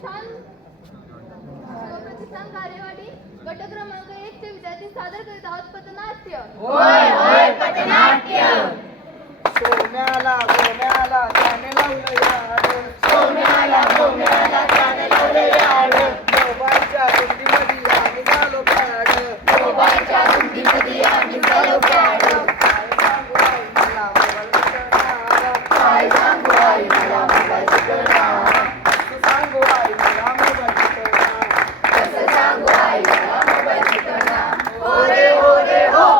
शिवप्रतिष्ठान कार्यवाही गट क्रमांक 1 चे विद्यार्थी सादर करीत आहोत पथनाट्य. होय होय पथनाट्य. सोम्याला त्याने लावलं याड. सोम्याला त्याने लावलं याड. मोबाईलच्या धुंदीमध्ये आम्ही झालो पॅड. मोबाईलच्या धुंदीमध्ये आम्ही झालो पॅड. काय सांगू आई मला मोबाईल शिकवणार. काय सांगू आई मला मोबाईल शिकवणार. कसं सांगू आई मला मोबाईल शिकवणार. कसं सांगू आई मला मोबाईल शिकवणार. हो रे हो.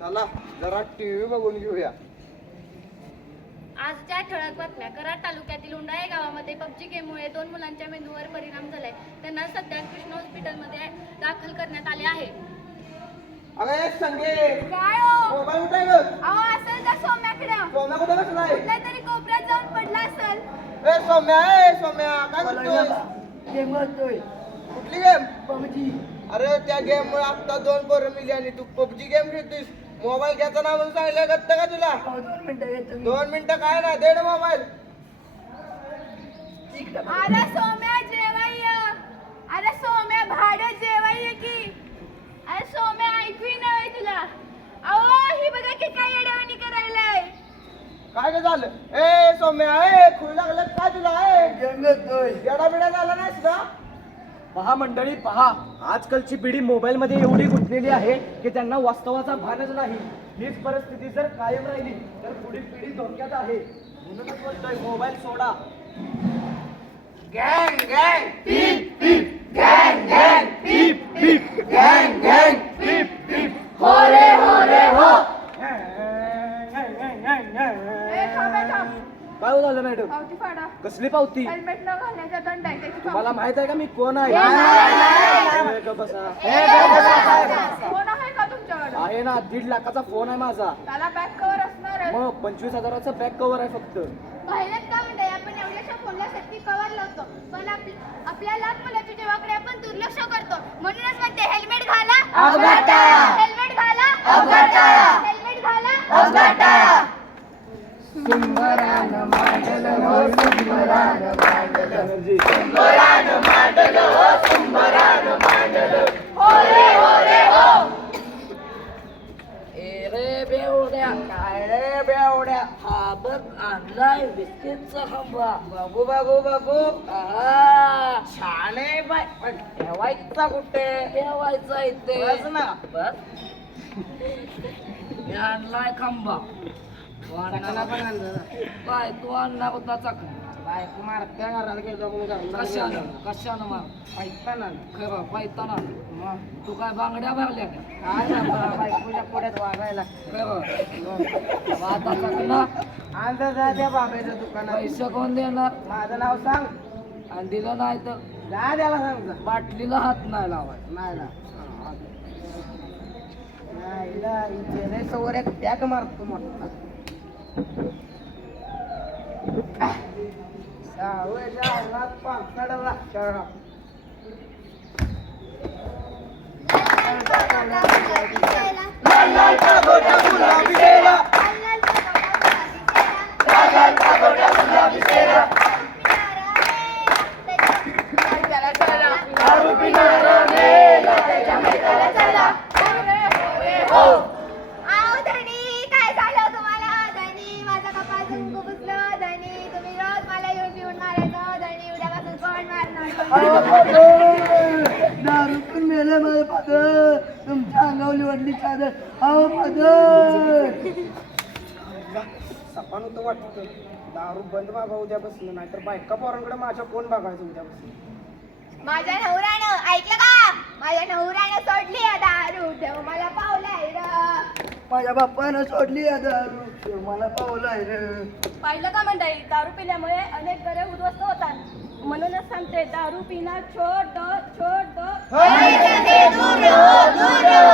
चला जरा टीव्ही बघून घेऊया. आजच्या ठळक बातम्या. कराड तालुक्यातील उंडाळे गावामध्ये पबजी गेममुळे 2 मुलांच्या मेंदूवर परिणाम झालाय. त्यांना सध्या कृष्ण हॉस्पिटलमध्ये दाखल करण्यात आले आहे. अगं एक संगे काय हो? मोबाईल कुठे आहे ग? अहो असेल तर सौम्याकडे. सोम्या कुठे बसलाय? कुठल्या तरी कोपऱ्यात जाऊन पडला असेल. ए सोम्या काय करतोय? गेम खेळतोय. कुठली गेम? पबजी. अरे त्या गेम मुळे आता 2 पोरं मिली आणि तू पबजी गेम खेळतोयस. मोबाईल घ्यायचं नाव म्हणून सांगितलं गत्त का तुला? 2 मिनिटं घेतो. 2 मिनिटं काय ना दे मोबाईल. अरे सौम्या जेवाय. अरे सौम्या भाडं जेवाय की. अरे सौम्या ऐकू नाही तुला. अहो ही बघा की काय येड्यावानी करायलाय. काय काय झालं? ए सोम्या खुई लागलं काय तुला? गेम खेळतोय. येडा बिडा झाला नाहीस का? पहा मंडळी पहा, आजकालची पिढी मोबाईलमध्ये एवढी गुंतलेली आहे की त्यांना वास्तवाचा भानच नाही. हीच परिस्थिती जर कायम राहिली तर पुढील पिढी धोक्यात आहे. म्हणूनच बोलतोय मोबाईल सोडा. गँग गँग पीप पीप. गँग गँग. पीप पीप. गँग गँग. पीप पीप. हो रे हो. काय झालं मॅडम? पावती फाडा. कसली पावती? हेल्मेट न घालण्याचा दंड आहे. त्याची तुम्हाला माहित आहे का मी कोण आहे? नाही. गप्प बसा. फोन आहे का तुमच्याकडे? आहे ना, 1.5 लाखाचा फोन आहे माझा. त्याला बॅक कव्हर असणार आहे. मग 25,000चा बॅक कव्हर आहे फक्त. पाहिलं का म्हणजे आपण एवढ्याशा फोनला सेफ्टी कव्हर लावतो पण आपल्याला मुलाच्या जीवाकडे आपण दुर्लक्ष करतो. म्हणूनच म्हणते हेल्मेट घाला. अपघात टाळा. हेल्मेट घाला. अपघात टाळा. हेल्मेट घाला. अपघात टाळा. सुंदरानं मांडलं हो सुंदरानं मांडलं. सुंदरानं मांडलं हो सुंदरानं मांडलं. हो रे हो. ए रे बेवड्या. काय रे बेवड्या? हा बघ आणलाय बिस्किटचा खांबा. बघू छान आहे बाय पण ठेवायचा कुठे? ठेवायचा इथे. बस ना. बस. मी आणलाय खांबा. तू आणणार पण आणलं. काय तू आणणार होता चाकरी. बायको मारत्या घरात गेलो कशानं मार ऐकताना खरं पायताना. तू काय बांगड्या भरल्या का? काय ना बायकोच्या पुढ्यात वागायला. खरं आता चाकला आणलं जा त्या बाबाच्या दुकानात. पैसे कोण देणार? माझं नाव सांग. आणि दिलं नाही तर जा त्याला सांग जा. बाटलीला हात नाही लावायचा. नाही ना. नाही समोर एक टॅग मारतो मोठा. सावळ्याच्या अंगात पावसाळा शाळा. लाल लाल पगोटा गुलाबी चेहरा. लाल लाल पगोटा गुलाबी चेहरा. दारू पिणारा मेला त्याच्या मैदाला चला. हो. आओ धनी काय झालं तुम्हाला? धनी माझा कपाळ झुंकू बसलं. धनी तुम्ही रोज मला येऊन पिऊन मारायचं. धनी उद्यापासून कोण मारणार? दारू पण मेले माझे फादर. तुमच्या अंगावली वाटली चादर. अहो फादर. सपान होतं वाटतं. दारू बंद बाबा उद्यापासून नाहीतर बायका पोरांकडे माझ्या कोण बघायचं उद्यापासून. माझ्या नवऱ्यानं ऐकलं का? माझ्या नवऱ्यानं सोडली आहे दारू. देव मला पावलाय र. माझ्या बाप्पानं सोडली आहे दारू. मला पावलाय रे. पाहिलं का मंडळी? दारू पिल्यामुळे अनेक घरे उद्ध्वस्त होतात. म्हणूनच सांगते दारू पिणार छोड दो. दूर हो.